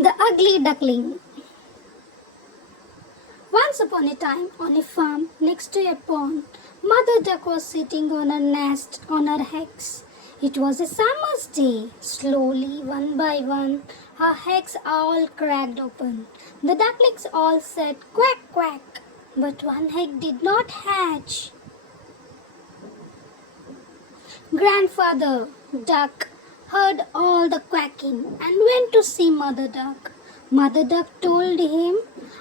The Ugly Duckling. Once upon a time, on a farm next to a pond, Mother Duck was sitting on her nest on her eggs. It was a summer's day. Slowly, one by one, her eggs all cracked open. The ducklings all said quack quack, but one egg did not hatch. Grandfather Duck heard all the quacking and went to see Mother Duck. Mother Duck told him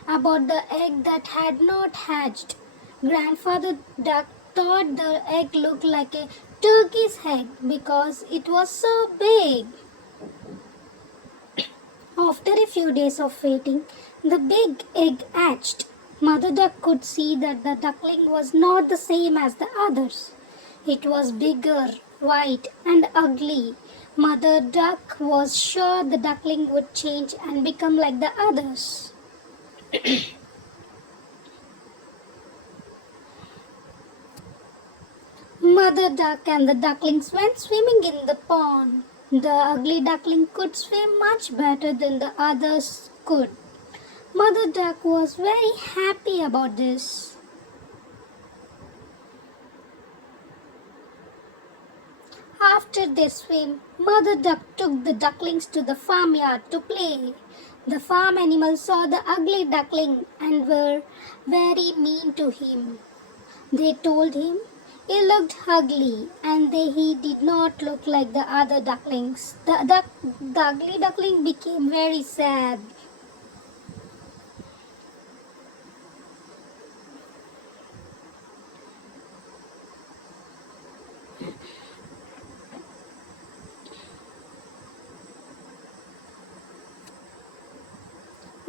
about the egg that had not hatched. Grandfather Duck thought the egg looked like a turkey's egg because it was so big. After a few days of waiting, the big egg hatched. Mother Duck could see that the duckling was not the same as the others. It was bigger, white, and ugly. Mother Duck was sure the duckling would change and become like the others. Mother Duck and the ducklings went swimming in the pond. The ugly duckling could swim much better than the others could. Mother Duck was very happy about this. After they swim, Mother Duck took the ducklings to the farmyard to play. The farm animals saw the ugly duckling and were very mean to him. They told him he looked ugly and he did not look like the other ducklings. The ugly duckling became very sad.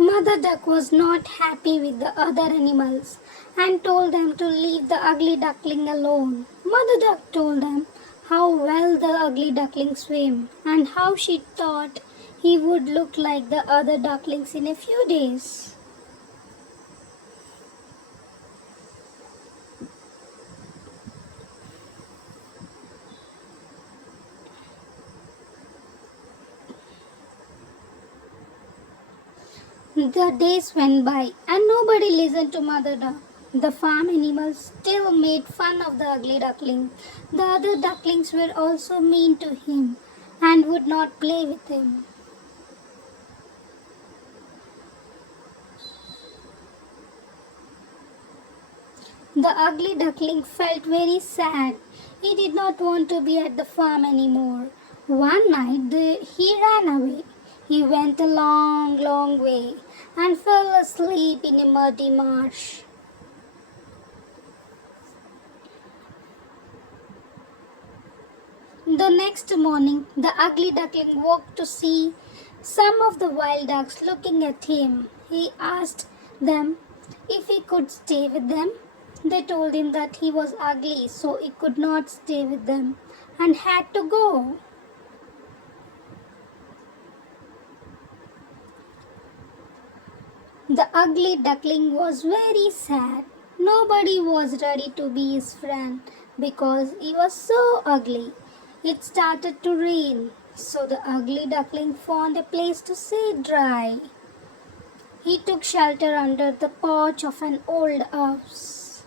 Mother Duck was not happy with the other animals and told them to leave the ugly duckling alone. Mother Duck told them how well the ugly duckling swam and how she thought he would look like the other ducklings in a few days. The days went by and nobody listened to Mother Duck. The farm animals still made fun of the ugly duckling. The other ducklings were also mean to him and would not play with him. The ugly duckling felt very sad. He did not want to be at the farm anymore. One night he ran away. He went a long, long way and fell asleep in a muddy marsh. The next morning, the ugly duckling woke to see some of the wild ducks looking at him. He asked them if he could stay with them. They told him that he was ugly, so he could not stay with them and had to go. The ugly duckling was very sad. Nobody was ready to be his friend because he was so ugly. It started to rain, so the ugly duckling found a place to sit dry. He took shelter under the porch of an old house.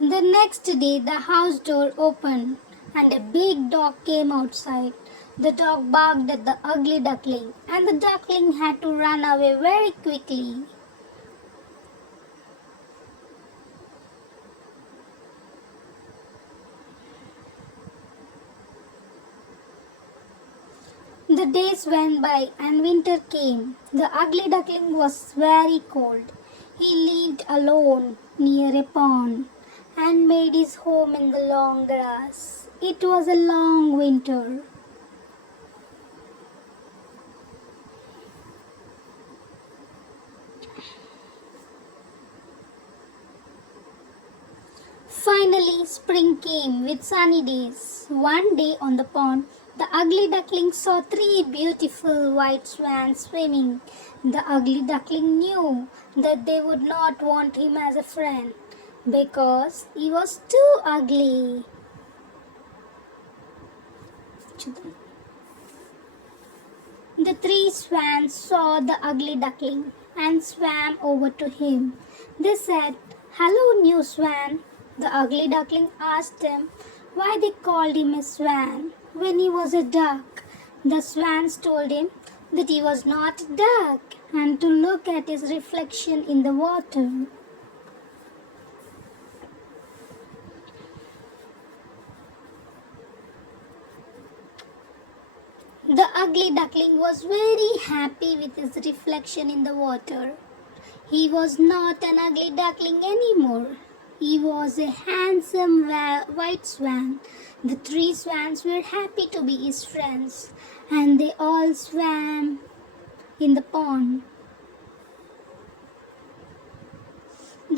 The next day, the house door opened and a big dog came outside. The dog barked at the ugly duckling, and the duckling had to run away very quickly. The days went by and winter came. The ugly duckling was very cold. He lived alone near a pond and made his home in the long grass. It was a long winter. Finally, spring came with sunny days. One day on the pond, the ugly duckling saw three beautiful white swans swimming. The ugly duckling knew that they would not want him as a friend because he was too ugly. to them. The three swans saw the ugly duckling and swam over to him. They said, "Hello, new swan." The ugly duckling asked them why they called him a swan when he was a duck. The swans told him that he was not a duck and to look at his reflection in the water. The ugly duckling was very happy with his reflection in the water. He was not an ugly duckling anymore. He was a handsome white swan. The three swans were happy to be his friends, and they all swam in the pond.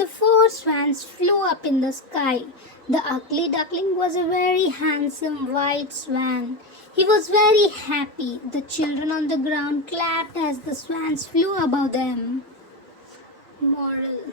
The four swans flew up in the sky. The ugly duckling was a very handsome white swan. He was very happy. The children on the ground clapped as the swans flew above them. Moral: